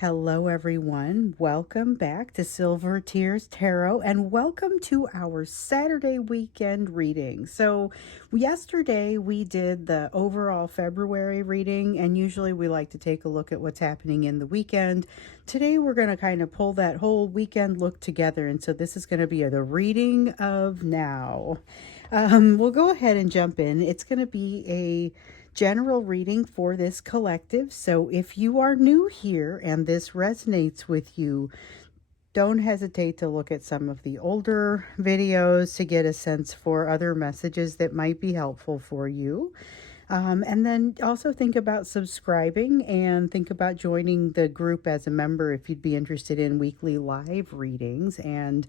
Hello, everyone. Welcome back to Silver Tears Tarot and welcome to our Saturday weekend reading. So, yesterday we did the overall February reading, and usually we like to take a look at what's happening in the weekend. Today we're going to kind of pull that whole weekend look together, and so this is going to be the reading of now. We'll go ahead and jump in. It's going to be a general reading for this collective. So if you are new here and this resonates with you, don't hesitate to look at some of the older videos to get a sense for other messages that might be helpful for you. And then also think about subscribing and think about joining the group as a member if you'd be interested in weekly live readings and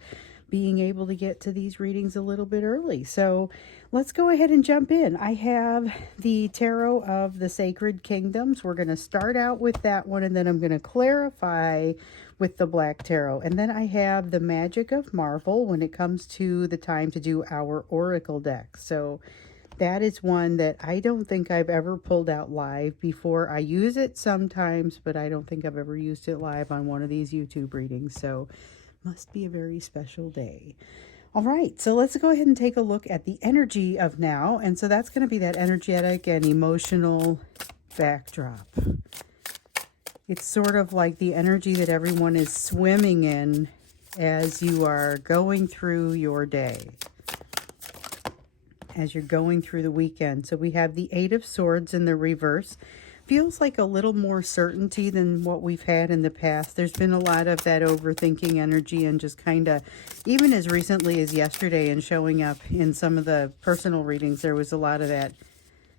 being able to get to these readings a little bit early. So let's go ahead and jump in. I have the Tarot of the Sacred Kingdoms. We're going to start out with that one, and then I'm going to clarify with the Black Tarot. And then I have the Magic of Marvel when it comes to the time to do our Oracle deck. So that is one that I don't think I've ever pulled out live before. I use it sometimes, but I don't think I've ever used it live on one of these YouTube readings. So must be a very special day. All right, so let's go ahead and take a look at the energy of now. And so that's going to be that energetic and emotional backdrop. It's sort of like the energy that everyone is swimming in as you are going through your day, as you're going through the weekend. So we have the Eight of Swords in the reverse. Feels like a little more certainty than what we've had in the past. There's been a lot of that overthinking energy and just kind of, even as recently as yesterday and showing up in some of the personal readings, there was a lot of that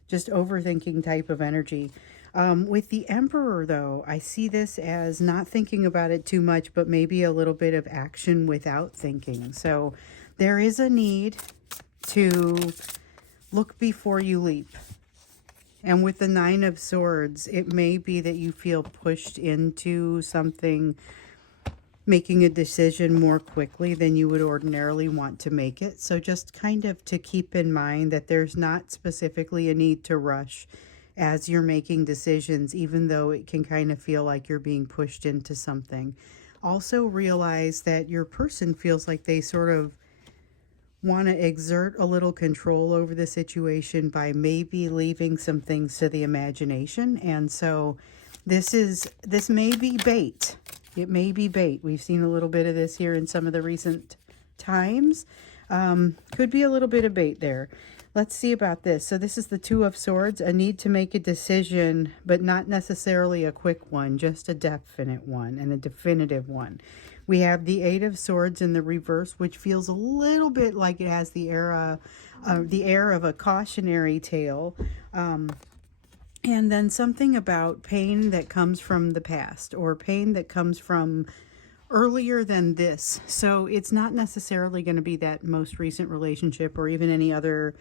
just overthinking type of energy. With the Emperor, though, I see this as not thinking about it too much, but maybe a little bit of action without thinking. So there is a need to look before you leap. And with the Nine of Swords, it may be that you feel pushed into something, making a decision more quickly than you would ordinarily want to make it. So just kind of to keep in mind that there's not specifically a need to rush as you're making decisions, even though it can kind of feel like you're being pushed into something. Also realize that your person feels like they sort of want to exert a little control over the situation by maybe leaving some things to the imagination. And so this may be bait. It may be bait. We've seen a little bit of this here in some of the recent times. Could be a little bit of bait there. Let's see about this. So this is the Two of Swords, a need to make a decision, but not necessarily a quick one, just a definite one and a definitive one. We have the Eight of Swords in the reverse, which feels a little bit like it has the air of a cautionary tale. And then something about pain that comes from the past, or pain that comes from earlier than this. So it's not necessarily going to be that most recent relationship or even any other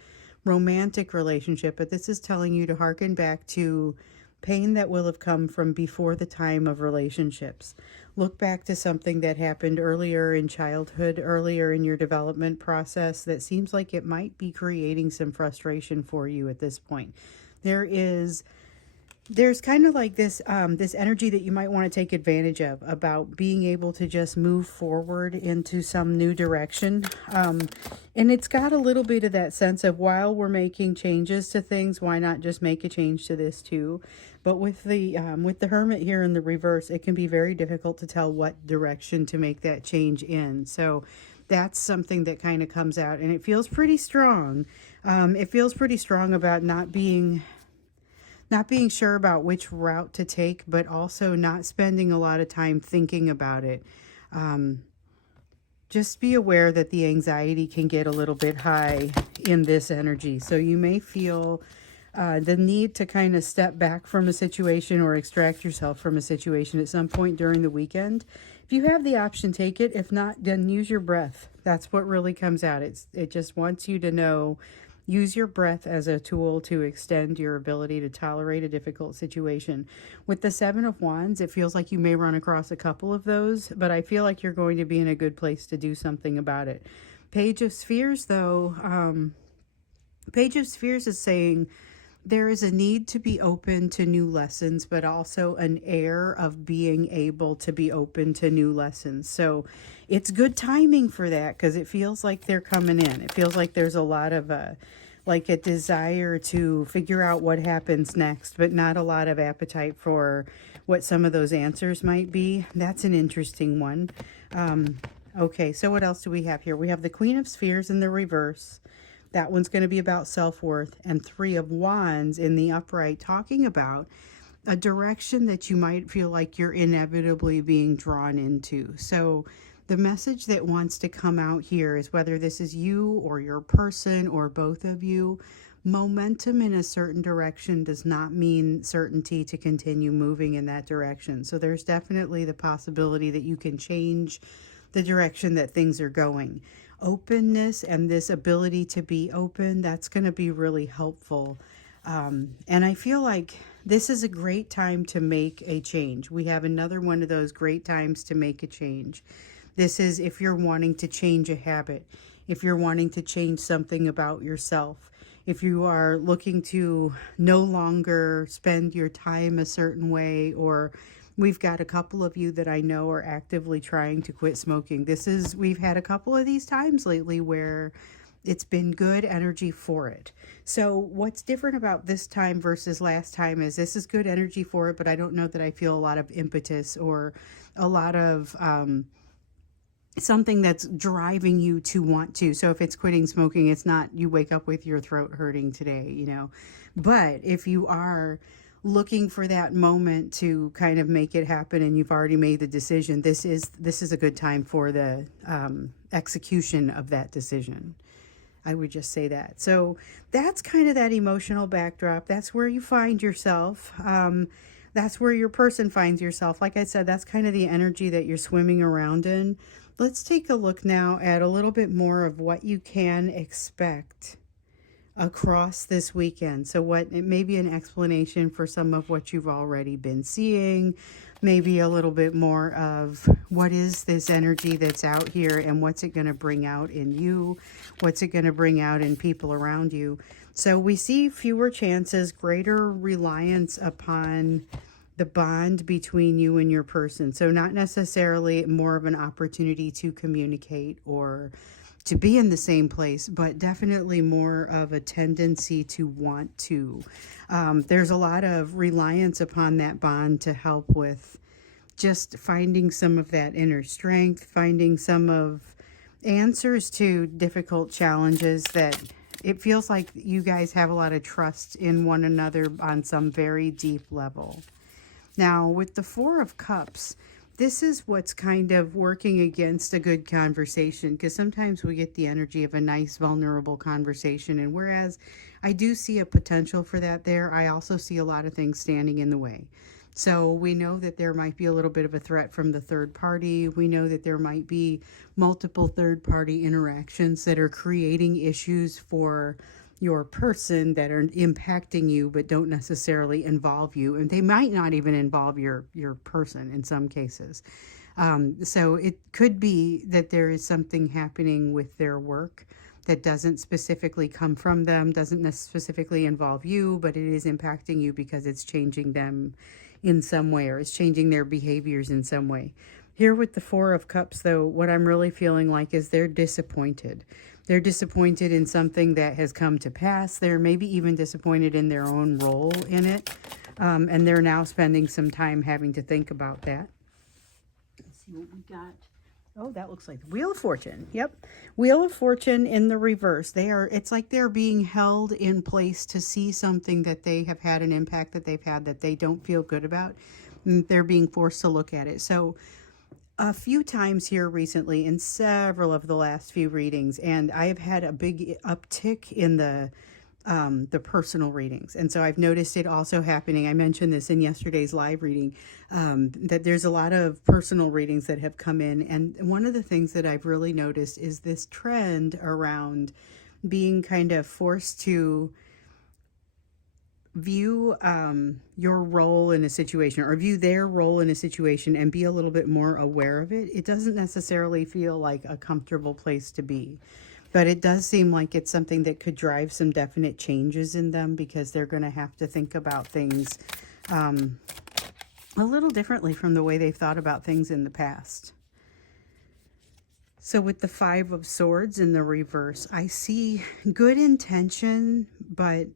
romantic relationship, but this is telling you to hearken back to pain that will have come from before the time of relationships. Look back to something that happened earlier in childhood, earlier in your development process that seems like it might be creating some frustration for you at this point. There's kind of like this this energy that you might want to take advantage of, about being able to just move forward into some new direction. And it's got a little bit of that sense of, while we're making changes to things, why not just make a change to this too? But with the Hermit here in the reverse, it can be very difficult to tell what direction to make that change in. So that's something that kind of comes out, and it feels pretty strong. It feels pretty strong about not being sure about which route to take, but also not spending a lot of time thinking about it. Just be aware that the anxiety can get a little bit high in this energy. So you may feel the need to kind of step back from a situation or extract yourself from a situation at some point during the weekend. If you have the option, take it. If not, then use your breath. That's what really comes out. It just wants you to know, use your breath as a tool to extend your ability to tolerate a difficult situation. With the Seven of Wands, it feels like you may run across a couple of those, but I feel like you're going to be in a good place to do something about it. Page of Spheres, though, Page of Spheres is saying there is a need to be open to new lessons, but also an air of being able to be open to new lessons. So it's good timing for that because it feels like they're coming in. It feels like there's a lot of like a desire to figure out what happens next, but not a lot of appetite for what some of those answers might be. That's an interesting one. Okay, so what else do we have here? We have the Queen of Spheres in the reverse. That one's going to be about self-worth, and Three of Wands in the upright, talking about a direction that you might feel like you're inevitably being drawn into. So the message that wants to come out here is, whether this is you or your person or both of you, momentum in a certain direction does not mean certainty to continue moving in that direction. So there's definitely the possibility that you can change the direction that things are going. Openness and this ability to be open, that's going to be really helpful. And I feel like this is a great time to make a change. We have another one of those great times to make a change. This is if you're wanting to change a habit, if you're wanting to change something about yourself, if you are looking to no longer spend your time a certain way, or we've got a couple of you that I know are actively trying to quit smoking. We've had a couple of these times lately where it's been good energy for it. So what's different about this time versus last time is this is good energy for it, but I don't know that I feel a lot of impetus or a lot of something that's driving you to want to. So if it's quitting smoking, it's not you wake up with your throat hurting today, you know. But if you are looking for that moment to kind of make it happen and you've already made the decision, this is a good time for the execution of that decision. I would just say that. So that's kind of that emotional backdrop. That's where you find yourself. That's where your person finds yourself. Like I said, that's kind of the energy that you're swimming around in. Let's take a look now at a little bit more of what you can expect across this weekend. So what, it may be an explanation for some of what you've already been seeing, maybe a little bit more of what is this energy that's out here and what's it going to bring out in you, what's it going to bring out in people around you. So we see fewer chances, greater reliance upon the bond between you and your person. So not necessarily more of an opportunity to communicate or to be in the same place, but definitely more of a tendency to want to. There's a lot of reliance upon that bond to help with just finding some of that inner strength, finding some of answers to difficult challenges that it feels like you guys have a lot of trust in one another on some very deep level. Now, with the Four of Cups, this is what's kind of working against a good conversation, because sometimes we get the energy of a nice, vulnerable conversation. And whereas I do see a potential for that there, I also see a lot of things standing in the way. So we know that there might be a little bit of a threat from the third party. We know that there might be multiple third party interactions that are creating issues for your person that are impacting you but don't necessarily involve you, and they might not even involve your person in some cases. So it could be that there is something happening with their work that doesn't specifically come from them, doesn't specifically involve you, but it is impacting you because it's changing them in some way, or it's changing their behaviors in some way. Here with the Four of Cups, though, what I'm really feeling like is they're disappointed. They're disappointed in something that has come to pass. They're maybe even disappointed in their own role in it. And they're now spending some time having to think about that. Let's see what we got. Oh, that looks like the Wheel of Fortune. Yep. Wheel of Fortune in the reverse. It's like they're being held in place to see something that they have had an impact that they've had that they don't feel good about. And they're being forced to look at it. So a few times here recently in several of the last few readings, and I have had a big uptick in the personal readings. And so I've noticed it also happening. I mentioned this in yesterday's live reading, that there's a lot of personal readings that have come in. And one of the things that I've really noticed is this trend around being kind of forced to view your role in a situation, or view their role in a situation and be a little bit more aware of it. It doesn't necessarily feel like a comfortable place to be. But it does seem like it's something that could drive some definite changes in them, because they're going to have to think about things a little differently from the way they've thought about things in the past. So with the Five of Swords in the reverse, I see good intention, but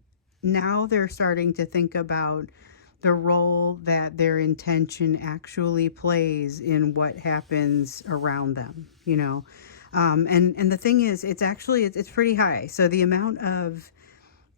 now they're starting to think about the role that their intention actually plays in what happens around them, you know. And the thing is, it's pretty high. So the amount of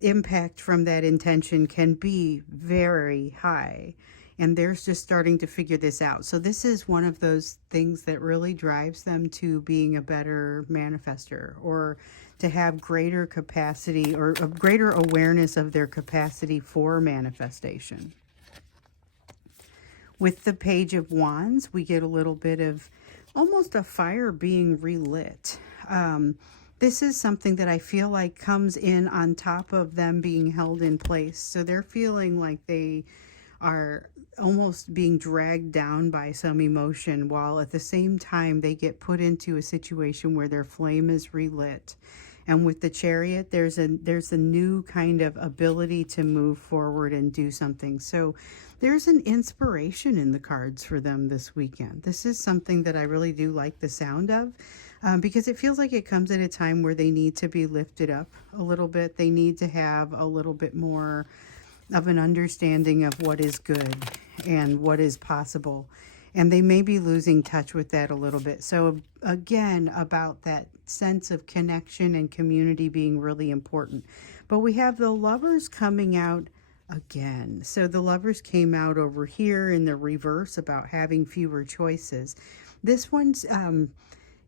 impact from that intention can be very high. And they're just starting to figure this out. So this is one of those things that really drives them to being a better manifester, or to have greater capacity or a greater awareness of their capacity for manifestation. With the Page of Wands, we get a little bit of almost a fire being relit. This is something that I feel like comes in on top of them being held in place. So they're feeling like they are almost being dragged down by some emotion, while at the same time they get put into a situation where their flame is relit. And with the Chariot, there's a new kind of ability to move forward and do something. So there's an inspiration in the cards for them this weekend. This is something that I really do like the sound of, because it feels like it comes at a time where they need to be lifted up a little bit. They need to have a little bit more of an understanding of what is good and what is possible. And they may be losing touch with that a little bit. So again, about that sense of connection and community being really important. But we have the Lovers coming out again. So the Lovers came out over here in the reverse about having fewer choices. This one's,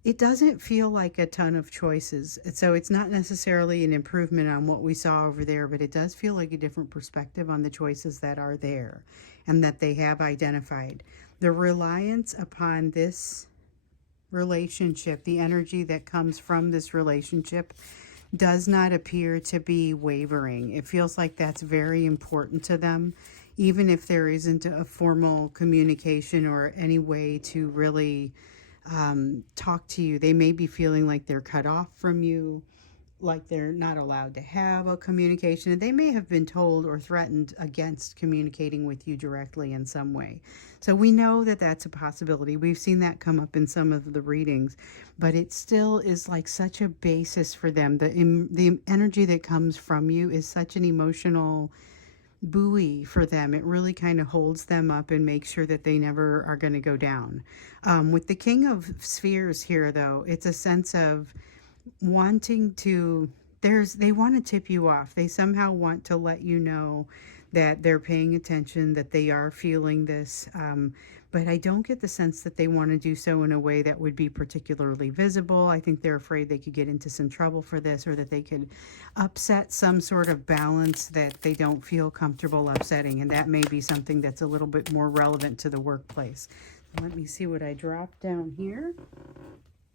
it doesn't feel like a ton of choices. So it's not necessarily an improvement on what we saw over there, but it does feel like a different perspective on the choices that are there and that they have identified. The reliance upon this relationship, the energy that comes from this relationship, does not appear to be wavering. It feels like that's very important to them, even if there isn't a formal communication or any way to really talk to you. They may be feeling like they're cut off from you, like they're not allowed to have a communication. And they may have been told or threatened against communicating with you directly in some way. So we know that that's a possibility. We've seen that come up in some of the readings, but it still is like such a basis for them. The energy that comes from you is such an emotional buoy for them. It really kind of holds them up and makes sure that they never are going to go down. With the King of Spheres here, though, it's a sense of wanting to, they want to tip you off. They somehow want to let you know that they're paying attention, that they are feeling this. But I don't get the sense that they want to do so in a way that would be particularly visible. I think they're afraid they could get into some trouble for this, or that they could upset some sort of balance that they don't feel comfortable upsetting. And that may be something that's a little bit more relevant to the workplace. Let me see what I dropped down here.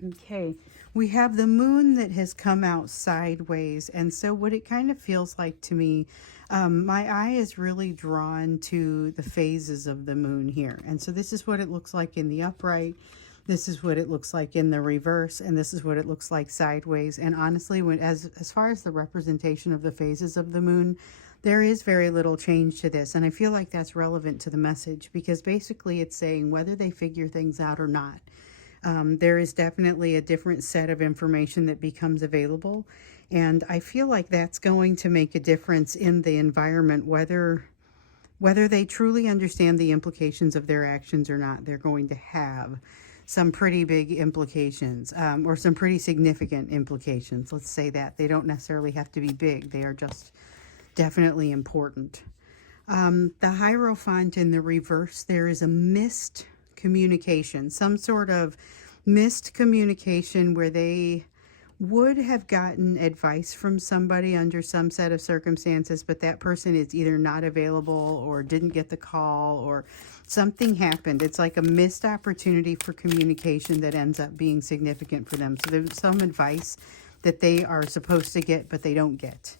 Okay, we have the moon that has come out sideways. And so what it kind of feels like to me, my eye is really drawn to the phases of the moon here. And so this is what it looks like in the upright. This is what it looks like in the reverse. And this is what it looks like sideways. And honestly, as far as the representation of the phases of the moon, there is very little change to this. And I feel like that's relevant to the message, because basically it's saying whether they figure things out or not, there is definitely a different set of information that becomes available. And I feel like that's going to make a difference in the environment, whether they truly understand the implications of their actions or not. They're going to have some pretty big implications, or some pretty significant implications. Let's say that. They don't necessarily have to be big. They are just definitely important. The Hierophant in the reverse, there is a missed communication, some sort of missed communication where they would have gotten advice from somebody under some set of circumstances, but that person is either not available or didn't get the call, or something happened. It's like a missed opportunity for communication that ends up being significant for them. So there's some advice that they are supposed to get, but they don't get.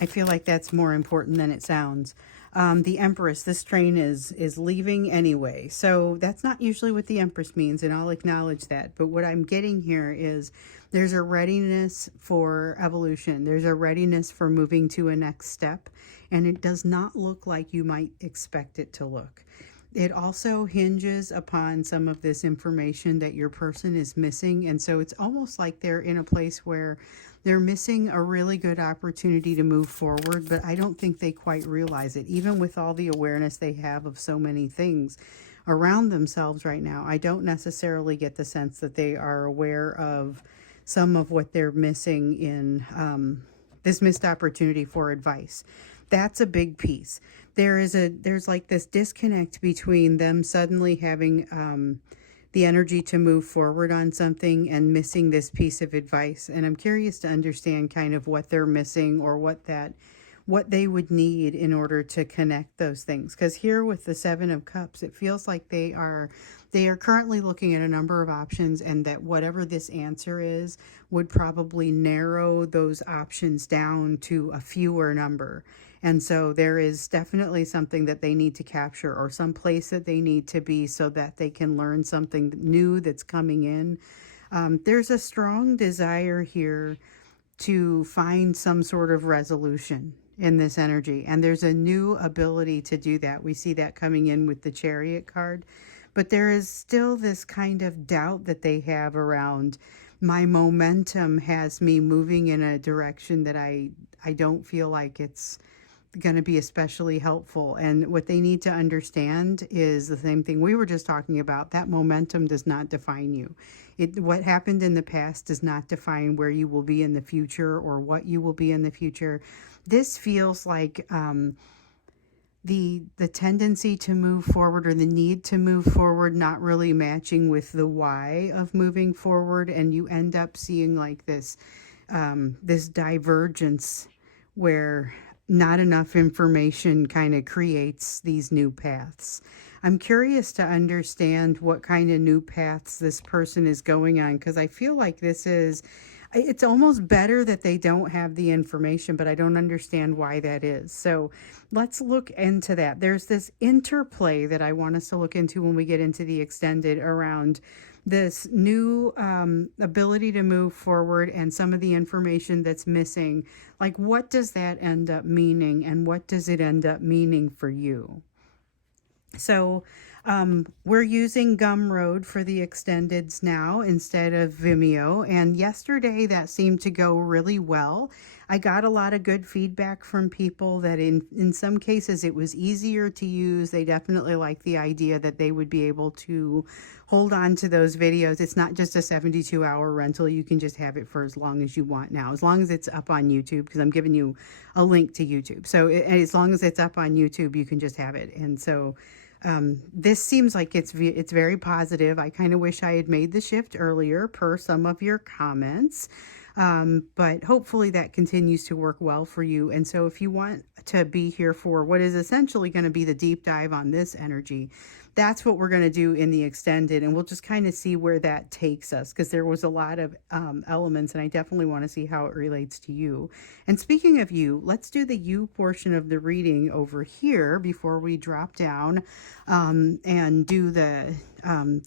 I feel like that's more important than it sounds. The Empress, this train is leaving anyway. So that's not usually what the Empress means, and I'll acknowledge that. But what I'm getting here is there's a readiness for evolution. There's a readiness for moving to a next step, and it does not look like you might expect it to look. It also hinges upon some of this information that your person is missing, and so it's almost like they're in a place where they're missing a really good opportunity to move forward, but I don't think they quite realize it. Even with all the awareness they have of so many things around themselves right now, I don't necessarily get the sense that they are aware of some of what they're missing in this missed opportunity for advice. That's a big piece. There's like this disconnect between them suddenly having the energy to move forward on something and missing this piece of advice. And I'm curious to understand kind of what they're missing, or what they would need in order to connect those things. Because here with the Seven of Cups, it feels like they are currently looking at a number of options, and that whatever this answer is would probably narrow those options down to a fewer number. And so there is definitely something that they need to capture, or some place that they need to be, so that they can learn something new that's coming in. There's a strong desire here to find some sort of resolution in this energy, and there's a new ability to do that. We see that coming in with the Chariot card, but there is still this kind of doubt that they have around, my momentum has me moving in a direction that I don't feel like it's going to be especially helpful. And what they need to understand is the same thing we were just talking about. That momentum does not define you. What happened in the past does not define where you will be in the future, or what you will be in the future. This feels like the tendency to move forward, or the need to move forward, not really matching with the why of moving forward, and you end up seeing like this this divergence where not enough information kind of creates these new paths. I'm curious to understand what kind of new paths this person is going on, because I feel like it's almost better that they don't have the information, but I don't understand why that is. So let's look into that. There's this interplay that I want us to look into when we get into the extended, around this new ability to move forward and some of the information that's missing. Like, what does that end up meaning, and what does it end up meaning for you? So we're using Gumroad for the extendeds now instead of Vimeo, and yesterday that seemed to go really well. I got a lot of good feedback from people that in some cases it was easier to use. They definitely like the idea that they would be able to hold on to those videos. It's not just a 72-hour rental. You can just have it for as long as you want now, as long as it's up on YouTube, because I'm giving you a link to YouTube. So as long as it's up on YouTube, you can just have it. And so this seems like it's very positive. I kind of wish I had made the shift earlier, per some of your comments. But hopefully that continues to work well for you. And so if you want to be here for what is essentially going to be the deep dive on this energy, that's what we're going to do in the extended, and we'll just kind of see where that takes us, because there was a lot of elements, and I definitely want to see how it relates to you. And speaking of you, let's do the you portion of the reading over here before we drop down and do the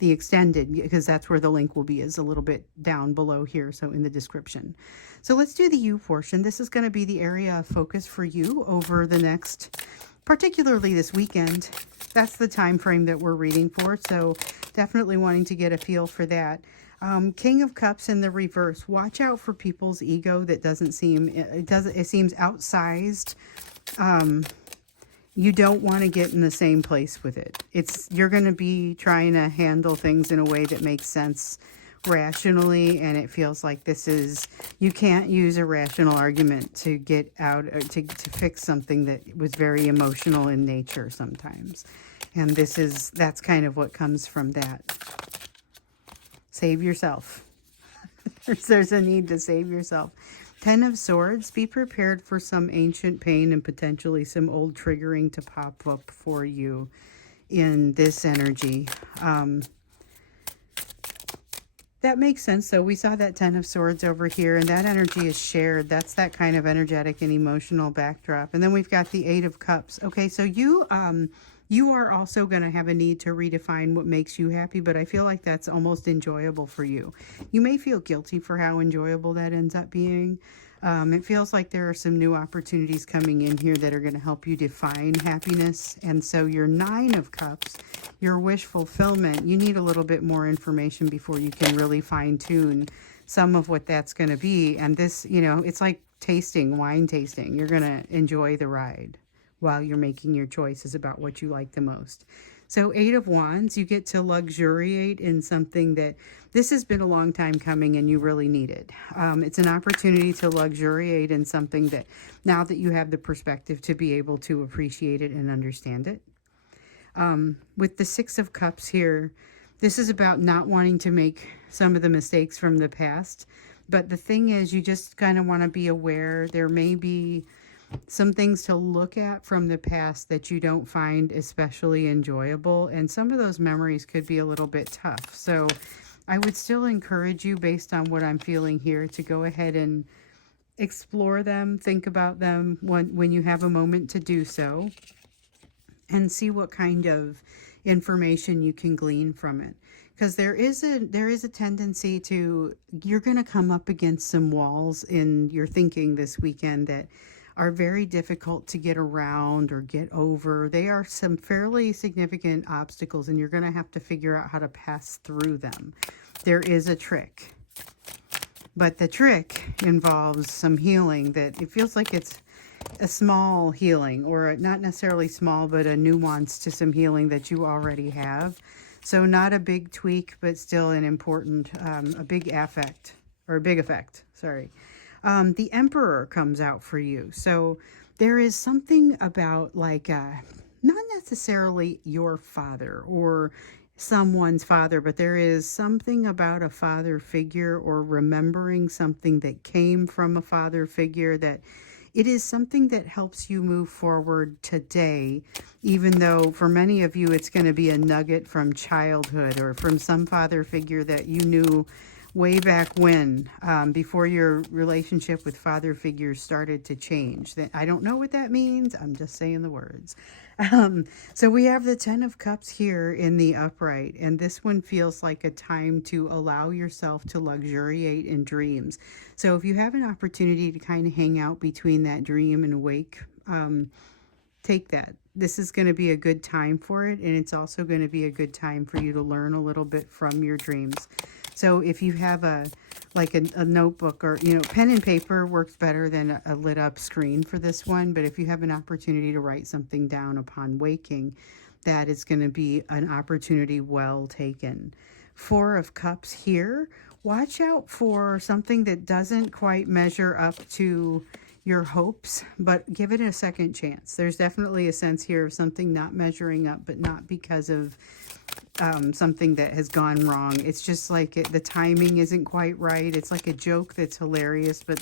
extended, because that's where the link will be, is a little bit down below here, so in the description. So let's do the you portion. This is going to be the area of focus for you over the next, particularly this weekend. That's the time frame that we're reading for, so definitely wanting to get a feel for that. King of Cups in the reverse. Watch out for people's ego that doesn't seem, it seems outsized. You don't want to get in the same place with it. You're going to be trying to handle things in a way that makes sense rationally, and it feels like you can't use a rational argument to get out, or to fix something that was very emotional in nature sometimes. And that's kind of what comes from that. Save yourself. There's a need to save yourself. 10 of Swords. Be prepared for some ancient pain and potentially some old triggering to pop up for you in this energy. That makes sense. So we saw that Ten of Swords over here, and that energy is shared. That's that kind of energetic and emotional backdrop. And then we've got the Eight of Cups. Okay, so you are also going to have a need to redefine what makes you happy, but I feel like that's almost enjoyable for you. You may feel guilty for how enjoyable that ends up being. It feels like there are some new opportunities coming in here that are going to help you define happiness. And so your Nine of Cups, your wish fulfillment, you need a little bit more information before you can really fine tune some of what that's going to be. And this, you know, it's like tasting, wine tasting. You're going to enjoy the ride while you're making your choices about what you like the most. So Eight of Wands, you get to luxuriate in something that this has been a long time coming and you really need it. It's an opportunity to luxuriate in something that now that you have the perspective to be able to appreciate it and understand it. With the Six of Cups here, this is about not wanting to make some of the mistakes from the past. But the thing is, you just kind of want to be aware there may be some things to look at from the past that you don't find especially enjoyable. And some of those memories could be a little bit tough. So I would still encourage you, based on what I'm feeling here, to go ahead and explore them, think about them when you have a moment to do so, and see what kind of information you can glean from it. Because there is a tendency to, you're going to come up against some walls in your thinking this weekend that are very difficult to get around or get over. They are some fairly significant obstacles, and you're going to have to figure out how to pass through them. There is a trick, but the trick involves some healing that it feels like it's a small healing, or not necessarily small, but a nuance to some healing that you already have. So not a big tweak, but still an important, a big effect, sorry. The Emperor comes out for you. So there is something about, like, not necessarily your father or someone's father, but there is something about a father figure, or remembering something that came from a father figure, that it is something that helps you move forward today, even though for many of you it's going to be a nugget from childhood or from some father figure that you knew way back when, before your relationship with father figures started to change. I don't know what that means. I'm just saying the words. So we have the Ten of Cups here in the upright, and this one feels like a time to allow yourself to luxuriate in dreams. So if you have an opportunity to kind of hang out between that dream and awake, take that. This is going to be a good time for it, and it's also going to be a good time for you to learn a little bit from your dreams. So if you have a notebook, or, you know, pen and paper works better than a lit up screen for this one. But if you have an opportunity to write something down upon waking, that is going to be an opportunity well taken. Four of Cups here. Watch out for something that doesn't quite measure up to your hopes, but give it a second chance. There's definitely a sense here of something not measuring up, but not because of something that has gone wrong. It's just like the timing isn't quite right. It's like a joke that's hilarious, but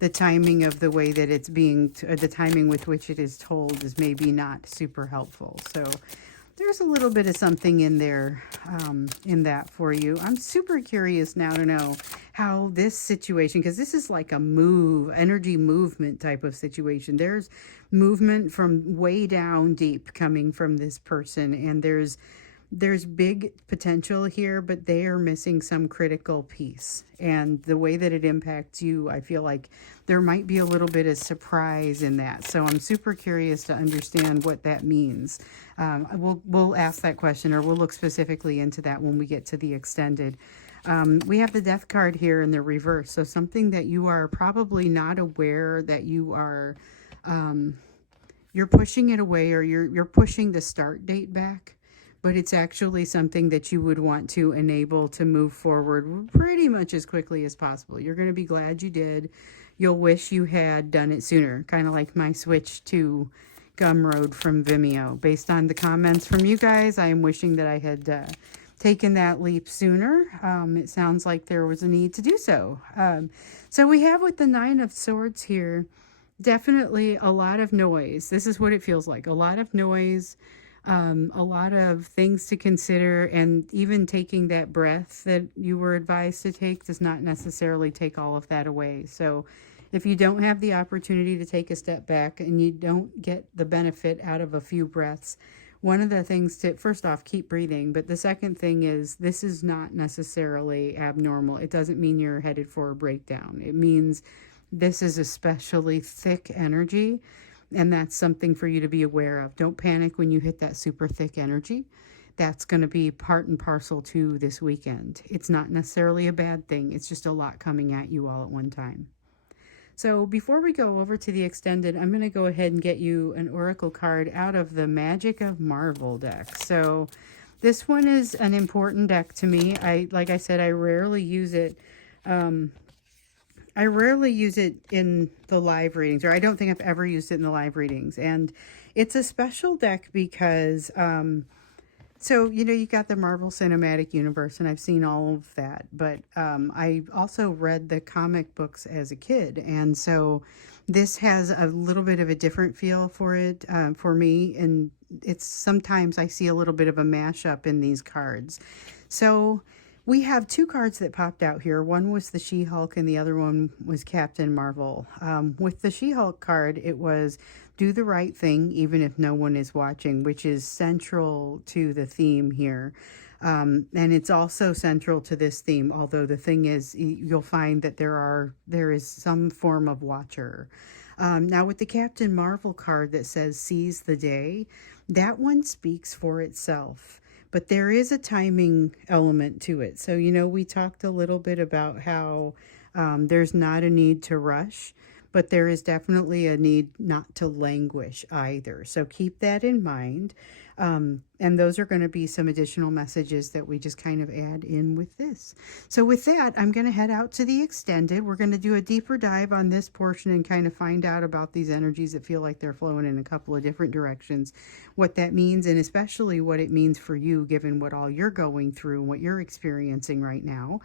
the timing of the way that it's being, the timing with which it is told is maybe not super helpful. So there's a little bit of something in there, in that for you. I'm super curious now to know how this situation, because this is like a energy movement type of situation. There's movement from way down deep coming from this person, and there's big potential here, but they are missing some critical piece. And the way that it impacts you, I feel like there might be a little bit of surprise in that. So I'm super curious to understand what that means. We'll ask that question, or we'll look specifically into that when we get to the extended. We have the Death card here in the reverse. So something that you are probably not aware that you are, you're pushing it away, or you're pushing the start date back. But it's actually something that you would want to enable to move forward pretty much as quickly as possible. You're going to be glad you did. You'll wish you had done it sooner, kind of like my switch to Gumroad from Vimeo. Based on the comments from you guys, I am wishing that I had taken that leap sooner. It sounds like there was a need to do so. So we have, with the Nine of Swords here, definitely a lot of noise. This is what it feels like. A lot of noise. A lot of things to consider, and even taking that breath that you were advised to take does not necessarily take all of that away. So if you don't have the opportunity to take a step back and you don't get the benefit out of a few breaths, one of the things to, first off, keep breathing. But the second thing is, this is not necessarily abnormal. It doesn't mean you're headed for a breakdown. It means this is especially thick energy, and that's something for you to be aware of. Don't panic when you hit that super thick energy. That's going to be part and parcel to this weekend. It's not necessarily a bad thing. It's just a lot coming at you all at one time. So before we go over to the extended, I'm going to go ahead and get you an oracle card out of the Magic of Marvel deck. So this one is an important deck to me. Like I said, I rarely use it. I rarely use it in the live readings, or I don't think I've ever used it in the live readings. And it's a special deck because so, you know, you got the Marvel Cinematic Universe, and I've seen all of that. But I also read the comic books as a kid. And so this has a little bit of a different feel for it, for me. And it's sometimes I see a little bit of a mashup in these cards. So we have two cards that popped out here. One was the She-Hulk and the other one was Captain Marvel. With the She-Hulk card, it was do the right thing even if no one is watching, which is central to the theme here. And it's also central to this theme, although the thing is, you'll find that there is some form of watcher. Now with the Captain Marvel card that says seize the day, that one speaks for itself. But there is a timing element to it. So, you know, we talked a little bit about how there's not a need to rush, but there is definitely a need not to languish either. So keep that in mind. And those are going to be some additional messages that we just kind of add in with this. So with that, I'm going to head out to the extended. We're going to do a deeper dive on this portion and kind of find out about these energies that feel like they're flowing in a couple of different directions, what that means, and especially what it means for you, given what all you're going through and what you're experiencing right now.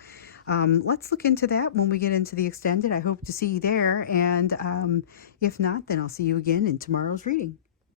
Let's look into that when we get into the extended. I hope to see you there. And if not, then I'll see you again in tomorrow's reading.